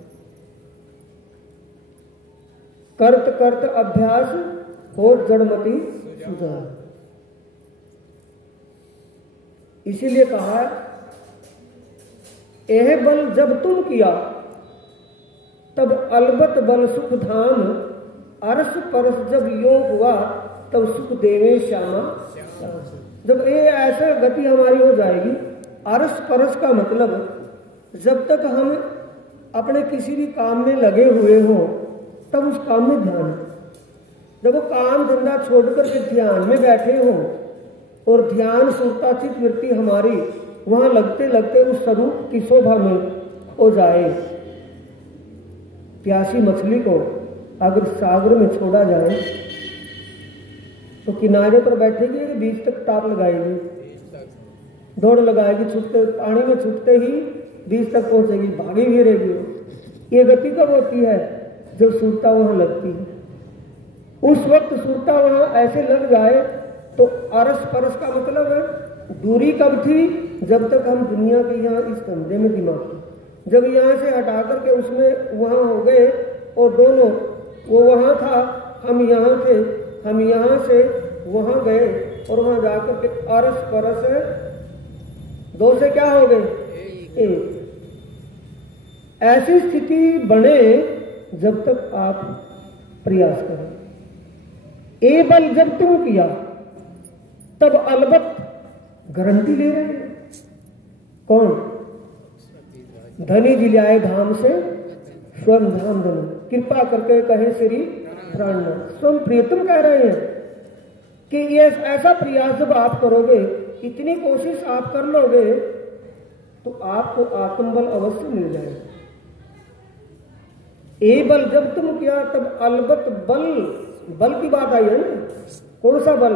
कर्त कर्त अभ्यास हो जड़मती सुधार। इसीलिए कहा यह बल जब तुम किया तब अलबत बल सुख धाम, अरस परस जब योग हुआ तब सुख देवे श्यामा। जब ये ऐसा गति हमारी हो जाएगी, अरस परस का मतलब जब तक हम अपने किसी भी काम में लगे हुए हो तब उस काम में ध्यान है। जब वो काम धंधा छोड़ करके ध्यान में बैठे हो और ध्यान सुरताचित वृत्ति हमारी वहां लगते लगते उस स्वरूप की शोभा में हो जाए। प्यासी मछली को अगर सागर में छोड़ा जाए तो किनारे पर बैठेगी कि बीच तक टाप लगाएगी, दौड़ लगाएगी, छूटते पानी में छूटते ही बीच तक पहुंचेगी, भागी फिरेगी। ये गति कब होती है, जब सुरता वहां लगती है। उस वक्त सुरता वहां ऐसे लग जाए तो अरस परस का मतलब है दूरी कब थी, जब तक हम दुनिया के यहाँ इस धंधे में दिमाग थे। जब यहाँ से हटा करके उसमें वहां हो गए और दोनों, वो वहां था, हम यहाँ थे, हम यहाँ से वहां गए और वहां जाकर के अरस परस है, दो से क्या हो गए, एक। ऐसी स्थिति बने जब तक आप प्रयास करें। ए बल जब तुम किया तब अलबत गारंटी ले रहे हैं। कौन? धनी जिलाए धाम से स्वयं धाम धन, कृपा करके कहे श्री प्राणनाथ। स्वयं प्रियतम कह रहे हैं कि ये ऐसा प्रयास जब आप करोगे, इतनी कोशिश आप कर लोगे तो आपको आत्मबल अवश्य मिल जाएगा। ए बल जब तुम किया तब अलबत बल, बल की बात आई है ना, कौन सा बल?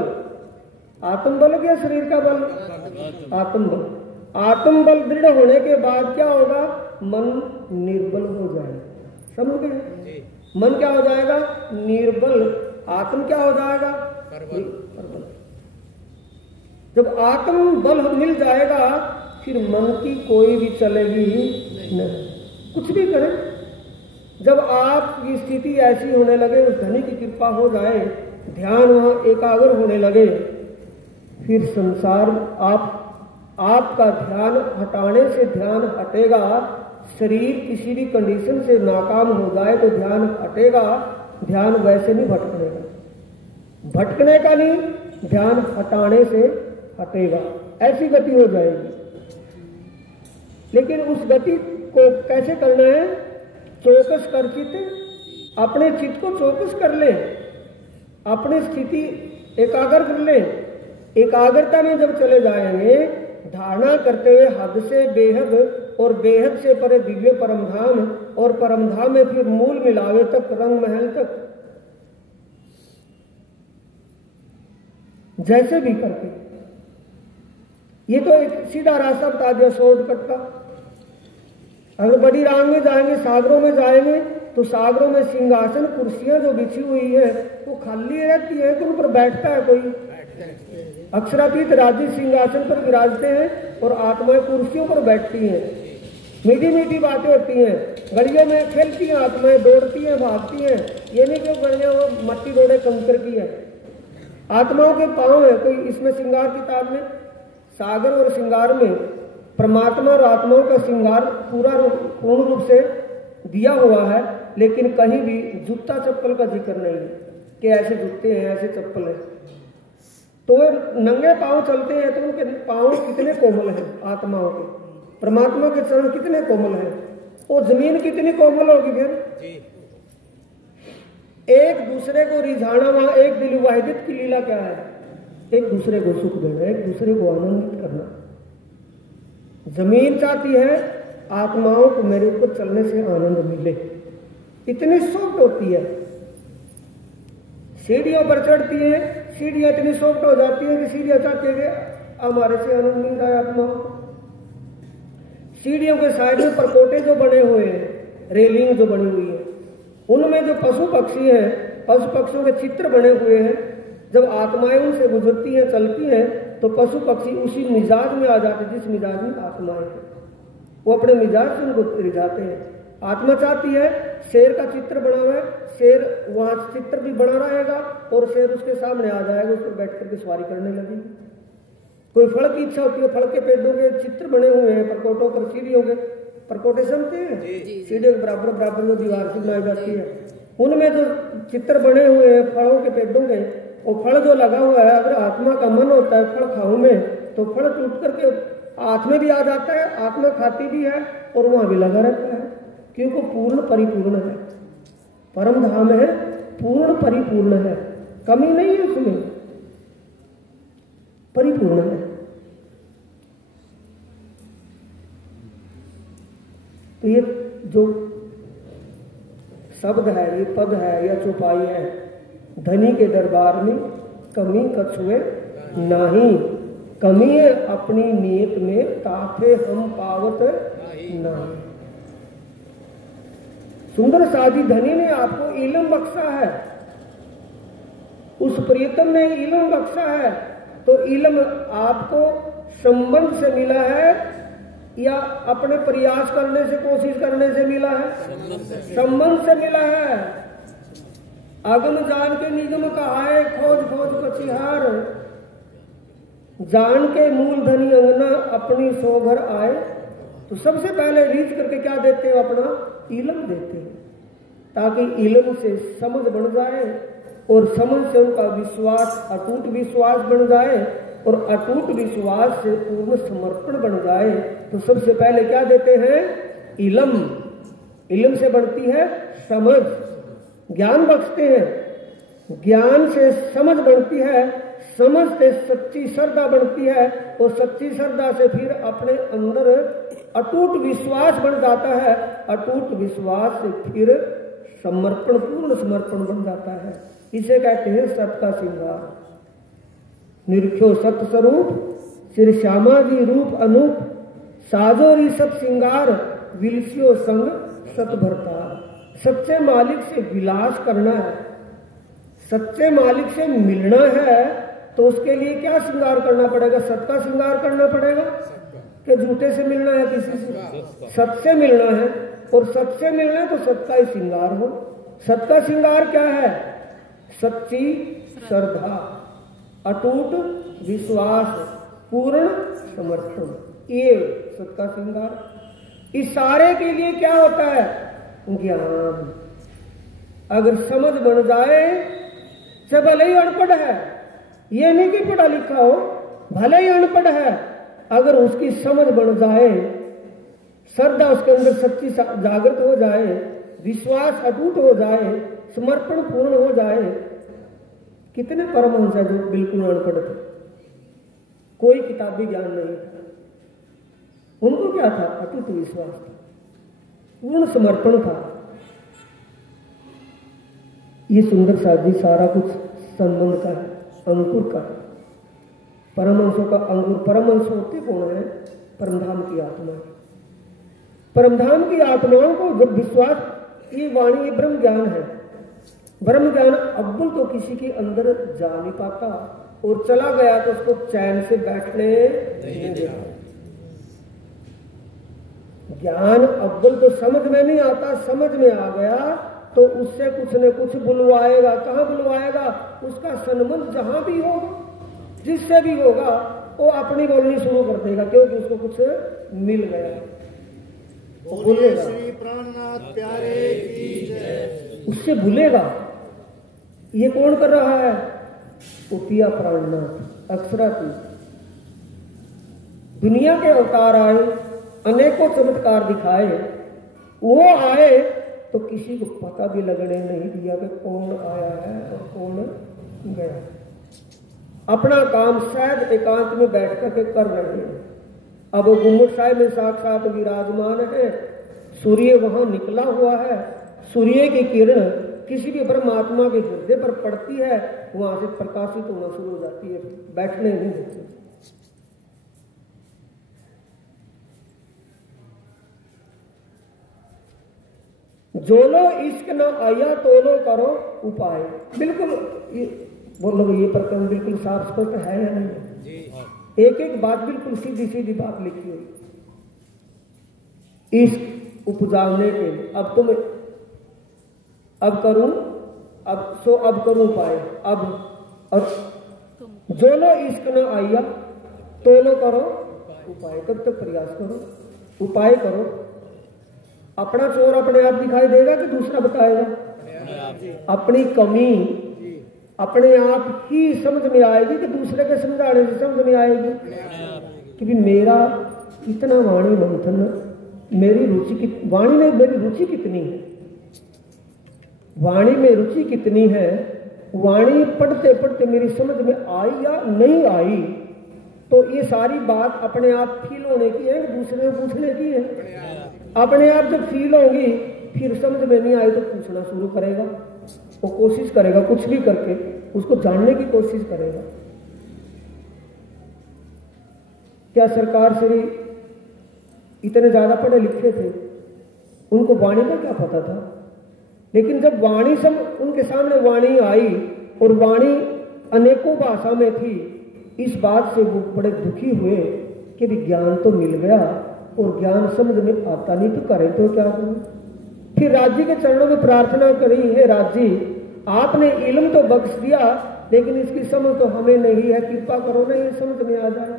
आत्मबल या शरीर का बल? आत्मबल। आत्मबल दृढ़ होने के बाद क्या होगा, मन निर्बल हो जाएगा। समझ गए? मन क्या हो जाएगा, निर्बल। आत्म क्या हो जाएगा, प्रबल। जब आत्म बल मिल जाएगा फिर मन की कोई भी चलेगी नहीं, कुछ भी करें। जब आपकी स्थिति ऐसी होने लगे, उस धनी की कृपा हो जाए, ध्यान वहां एकाग्र होने लगे, फिर संसार आपका ध्यान हटाने से ध्यान हटेगा। शरीर किसी भी कंडीशन से नाकाम हो जाए तो ध्यान हटेगा। ध्यान वैसे नहीं भटकनेगा, भटकने का नहीं, ध्यान हटाने से हटेगा, ऐसी गति हो जाएगी। लेकिन उस गति को कैसे करना है? चौकस कर चित्त, अपने चित्त को चौकस कर ले, अपनी स्थिति एकाग्र कर ले। एकाग्रता में जब चले जाएंगे, धारणा करते हुए हद से बेहद और बेहद से परे दिव्य परमधाम, और परमधाम में फिर मूल मिलावे तक, रंग महल तक। जैसे भी करके। ये तो एक सीधा रास्ता बता दिया शॉर्टकट का। अगर बड़ी रांग में जाएंगे, सागरों में जाएंगे, तो सागरों में सिंहासन कुर्सियां जो बिछी हुई है वो खाली रहती है, तो उन पर बैठता है कोई। अक्षरातीत राजी सिंहासन पर विराजते हैं और आत्माएं कुर्सियों पर बैठती हैं। मीठी मीठी बातें होती हैं, गलियों में खेलती हैं, आत्माएं दौड़ती हैं, भागती हैं। ये नहीं कि गलियां वो मट्टी रोड़े कंकर की है। आत्माओं के पांव है कोई। इसमें श्रृंगार किताब में सागर और श्रृंगार में परमात्मा और आत्माओं का श्रृंगार पूर्ण रूप से दिया हुआ है, लेकिन कहीं भी जूता चप्पल का जिक्र नहीं है कि ऐसे जूते हैं, ऐसे चप्पल है। तो नंगे पांव चलते हैं तो उनके पांव कितने कोमल हैं आत्माओं के। परमात्मा के चरण कितने कोमल हैं, वो जमीन कितनी कोमल होगी फिर। एक दूसरे को रिझाना, वहां एक दिल वाहिदत की लीला क्या है? एक दूसरे को सुख देना, एक दूसरे को आनंदित करना। जमीन चाहती है आत्माओं को मेरे ऊपर चलने से आनंद मिले, इतनी सॉफ्ट होती है। सीढ़ियों पर चढ़ती है, सीढ़ियां इतनी सॉफ्ट हो जाती है कि सीढ़ियां चाहती है कि हमारे से आनंद मिल रहा है आत्माओं को। सीढ़ियों के साइड में परकोटे जो बने हुए हैं, रेलिंग जो बनी हुई है, उनमें जो पशु पक्षी हैं, पशु पक्षियों के चित्र बने हुए हैं। जब आत्माएं उनसे गुजरती हैं, चलती हैं, तो पशु पक्षी उसी मिजाज में आ जाते जिस मिजाज में आत्माएं हैं। वो अपने मिजाज से उनको रिझाते हैं। आत्मा चाहती है शेर का चित्र बना हुआ है, शेर वहां चित्र भी बना रहेगा और शेर उसके सामने आ जाएगा, उस पर बैठ करके सवारी करने लगेगी। कोई फल की इच्छा होती है, फल के पेड़ों के चित्र बने हुए हैं परकोटों पर, सीढ़ियों के परकोटे समझते हैं, सीढ़ियों के बराबर बराबर जो दीवार से बनाई जाती है, उनमें जो चित्र बने हुए हैं फलों के पेड़ों के, और फल जो लगा हुआ है, अगर आत्मा का मन होता है फल खाऊं में, तो फल टूट करके हाथ में भी आ जाता है, आत्मा खाती भी है और वहां भी लगा रहता है, क्योंकि पूर्ण परिपूर्ण है। परम धाम है, पूर्ण परिपूर्ण है, कमी नहीं है उसमें, परिपूर्ण है। तो ये जो शब्द है, ये पद है या चौपाई है, धनी के दरबार में कमी कछुए नाही, कमी है अपनी नीयत में काफे हम पावत नहीं। सुंदर साधी धनी ने आपको इलम बख्शा है, उस प्रियतम ने इलम बख्शा है, तो इलम आपको संबंध से मिला है या अपने प्रयास करने से, कोशिश करने से मिला है? संबंध से मिला है। अगम जान के निगम कहाए, खोज खोज कछिहार, जान के मूल धनी अंगना अपनी सोघर आए। तो सबसे पहले रीच करके क्या देते हैं? अपना इलम देते हैं, ताकि इलम से समझ बन जाए और समझ से उनका विश्वास, अटूट विश्वास बन जाए, और अटूट विश्वास से पूर्ण समर्पण बन जाए। तो सबसे पहले क्या देते हैं? इलम। इलम से बढ़ती है समझ, ज्ञान बख्शते हैं, ज्ञान से समझ बढ़ती है, समझ से सच्ची श्रद्धा बढ़ती है, और सच्ची श्रद्धा से फिर अपने अंदर अटूट विश्वास बन जाता है, अटूट विश्वास से फिर समर्पण, पूर्ण समर्पण बन जाता है। इसे कहते हैं सत का श्रृंगार। निरख्यो सत स्वरूप श्री श्यामा जी रूप अनूप, साजो ऋषभ श्रृंगार विलसियो संग सत भरता। सच्चे मालिक से विलास करना है, सच्चे मालिक से मिलना है, तो उसके लिए क्या श्रृंगार करना पड़ेगा? सत का श्रृंगार करना पड़ेगा कि झूठे से मिलना है? किसी से सत से मिलना है, और सत से मिलना है तो सत का ही श्रृंगार हो। सत का श्रृंगार क्या है? सच्ची श्रद्धा, अटूट विश्वास, पूर्ण समर्पण, ये सत का श्रृंगार। इस सारे के लिए क्या होता है? ज्ञान। अगर समझ बन जाए, से भले ही अनपढ़ है, ये नहीं कि पढ़ा लिखा हो, भले ही अनपढ़ है, अगर उसकी समझ बन जाए, श्रद्धा उसके अंदर सच्ची जागृत हो जाए, विश्वास अटूट हो जाए, समर्पण पूर्ण हो जाए। कितने परमहंस है जो बिल्कुल अनपढ़ थे, कोई किताबी ज्ञान नहीं था, उनको क्या था? अटूट विश्वास था, पूर्ण समर्पण था। ये सुंदर साजी सारा कुछ संबंध का है, अंकुर का है। परमहंसों का अंगूर। परमहंस होते कौन है? परमधाम की आत्मा। परमधाम की आत्माओं को जब विश्वास, ये वाणी ये ब्रह्म ज्ञान है। ब्रह्म ज्ञान अव्वल तो किसी के अंदर जा नहीं पाता, और चला गया तो उसको चैन से बैठने नहीं देता। ज्ञान अव्वल तो समझ में नहीं आता, समझ में आ गया तो उससे कुछ न कुछ बुलवाएगा। कहाँ बुलवाएगा? उसका संबंध जहां भी होगा, जिससे भी होगा, वो अपनी बोलनी शुरू कर देगा, क्योंकि उसको कुछ मिल गया। वो बोलेगा, श्री प्राणनाथ प्यारे की जय। उससे भूलेगा। ये कौन कर रहा है? उपिया प्राणनाथ अक्षराती। दुनिया के अवतार आए, अनेकों चमत्कार दिखाए, वो आए तो किसी को पता भी लगने नहीं दिया कि कौन आया है और कौन गया। अपना काम शायद एकांत में बैठ करके कर रहे हैं। अब वो गुम्मट साहिब में साक्षात विराजमान है, सूर्य वहां निकला हुआ है। सूर्य की किरण किसी भी परमात्मा के हृदय पर पड़ती है, वहां से प्रकाशित होना शुरू हो जाती है, बैठने नहीं देती। जो लो इश्क न आया तो लो करो उपाय। बिल्कुल बोलो, ये प्रकरण बिल्कुल साफ स्पष्ट है या नहीं? एक एक बात बिल्कुल सीधी सीधी बात लिखी हुई। इश्क उपजाने के लिए अब तुम, अब करूं, अब करूं उपाय। अब और जो लो इश्क न आया तो लो करो उपाय। कब तक प्रयास करो, उपाय करो। अपना चोर अपने आप दिखाई देगा कि दूसरा बताएगा? अपनी कमी अपने आप ही समझ में आएगी कि दूसरे के समझाने से समझ में आएगी कि भी मेरा इतना वाणी मंथन, मेरी रुचि की वाणी में मेरी रुचि कितनी है, वाणी में रुचि कितनी है, वाणी पढ़ते पढ़ते मेरी समझ में आई या नहीं आई। तो ये सारी बात अपने आप फील होने की है, दूसरे को पूछने की है। अपने आप जब फील होगी, फिर समझ में नहीं आई तो पूछना शुरू करेगा, वो कोशिश करेगा, कुछ भी करके उसको जानने की कोशिश करेगा। क्या सरकार श्री इतने ज्यादा पढ़े लिखे थे, उनको वाणी का क्या पता था? लेकिन जब वाणी उनके सामने वाणी आई और वाणी अनेकों भाषा में थी, इस बात से वो बड़े दुखी हुए कि भी ज्ञान तो मिल गया और ज्ञान समझ में आता नहीं, तो करें तो क्या करें? फिर राजी के चरणों में प्रार्थना करी, हे राजी, आपने इल्म तो बख्श दिया, लेकिन इसकी समझ तो हमें नहीं है, कृपा करो ना ये समझ में आ जाए।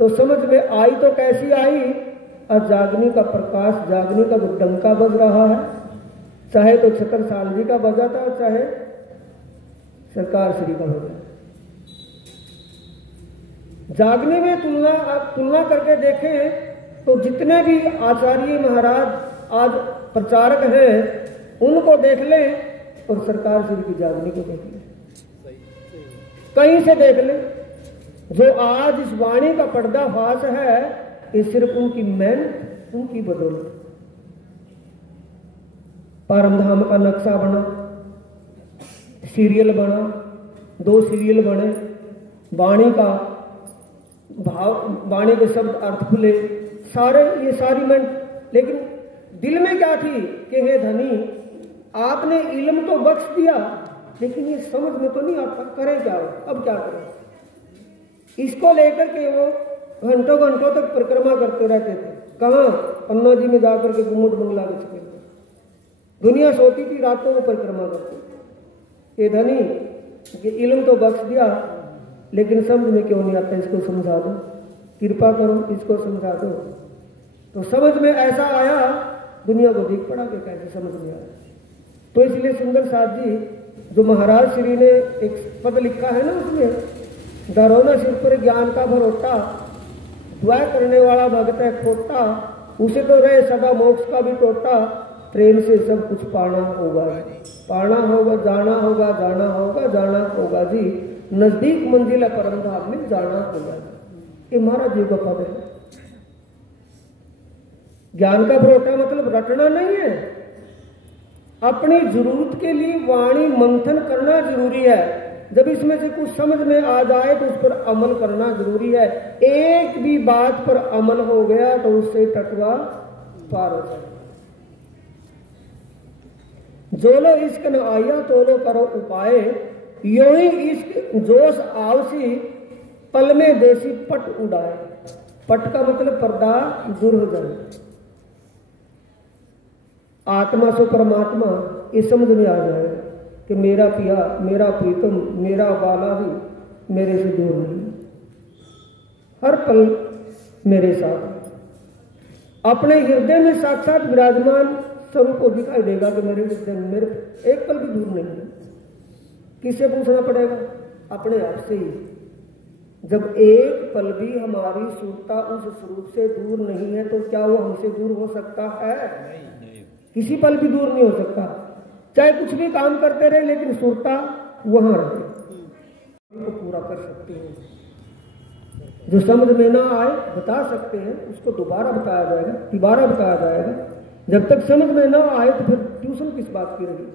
तो समझ में आई तो कैसी आई? और जागनी का प्रकाश, जागनी का जो डंका बज रहा है, चाहे तो छत्रसाल जी का बजा था, चाहे सरकार श्री का बजा। जागने में तुलना करके देखें तो जितने भी आचार्य महाराज आज प्रचारक हैं, उनको देख लें और सरकार श्री की जागने को देख लें, कहीं से देख लें। जो आज इस वाणी का पर्दाफाश है, ये सिर्फ उनकी मेहनत, उनकी बदौलत। परमधाम का नक्शा बना, सीरियल बना, 2 सीरियल बने, वाणी का भाव, वाणी के शब्द अर्थ खुले, सारे ये सारी मेहनत। लेकिन दिल में क्या थी कि हे धनी, आपने इल्म तो बख्श दिया, लेकिन ये समझ में तो नहीं आता, करें क्या? अब क्या करें? इसको लेकर के वो घंटों घंटों तक परिक्रमा करते रहते थे। कहाँ? पन्ना जी में जाकर के गुम्मट बंगला में छुपे। दुनिया सोती थी, रातों में परिक्रमा करते। ये धनी, ये इल्म तो बख्श दिया, लेकिन समझ में क्यों नहीं आता? इसको समझा दो, कृपा करो, इसको समझा दो। तो समझ में ऐसा आया, दुनिया को दिख पड़ा कि कैसे समझ में आया। तो इसलिए सुंदर साथ जी, जो महाराज श्री ने एक पद लिखा है ना, उसमें डरोना सिर पर ज्ञान का भरोटा, दुआ करने वाला भगत है खोटा, उसे तो रहे सदा मोक्ष का भी टोटा। प्रेम से सब कुछ पाना होगा, पाना होगा, जाना होगा, जाना होगा, जाना होगा जी, नजदीक मंजिल है परम धाम में जाना होगा। ये महाराज जी का पद है। ज्ञान का भरोटा मतलब रटना नहीं है, अपनी जरूरत के लिए वाणी मंथन करना जरूरी है। जब इसमें से कुछ समझ में आ जाए तो उस पर अमल करना जरूरी है। एक भी बात पर अमल हो गया तो उससे टटवा पार हो जाए। जो लो इश्क न आया तो लो करो उपाय, यो ही इश्क जोश आवसी पल में देसी पट उड़ाए। पट का मतलब पर्दा दूर हो जाए, आत्मा से परमात्मा ये समझ में आ जाए कि मेरा पिया, मेरा प्रीतम, मेरा वाला भी मेरे से दूर नहीं, हर पल मेरे साथ। अपने हृदय में साक्षात विराजमान स्वरूप को दिखाई देगा कि मेरे हृदय में मेरे एक पल भी दूर नहीं है। किससे पूछना पड़ेगा? अपने आप से ही। जब एक पल भी हमारी सुरता उस स्वरूप से दूर नहीं है तो क्या वो हमसे दूर हो सकता है? नहीं। किसी पल भी दूर नहीं हो सकता, चाहे कुछ भी काम करते रहे, लेकिन सुरता वहां रहे। तो पूरा कर सकते हैं, जो समझ में ना आए बता सकते हैं, उसको दोबारा बताया जाएगा, तिबारा बताया जाएगा। जब तक समझ में ना आए तो फिर ट्यूशन किस बात की रही,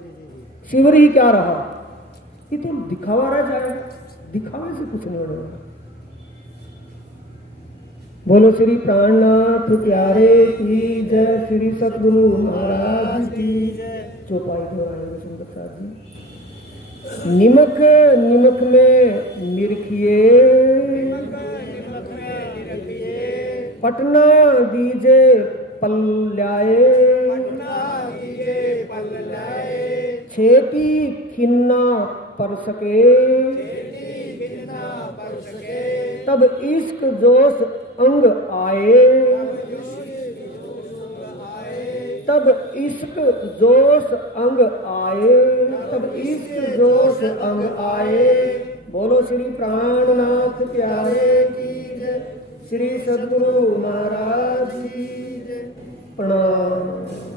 शिविर ही क्या रहा? ये तो दिखावा रह जाएगा, दिखावे से कुछ नहीं होगा। बोलो श्री प्राणनाथ प्यारे की जय, श्री सद्गुरु महाराज की जय। चौपाई दोहराएंगे सुंदर साथ जी। निमक निमक में निरखिए, पटना दीजे पल्लाए, छेती खिन्ना पर सके, तब इश्क जोश अंग आए, तब इश्क जोश अंग आए, तब इश्क जोश अंग आए। बोलो श्री प्राणनाथ प्यारे की जय, श्री सद्गुरु महाराज की जय। प्रणाम।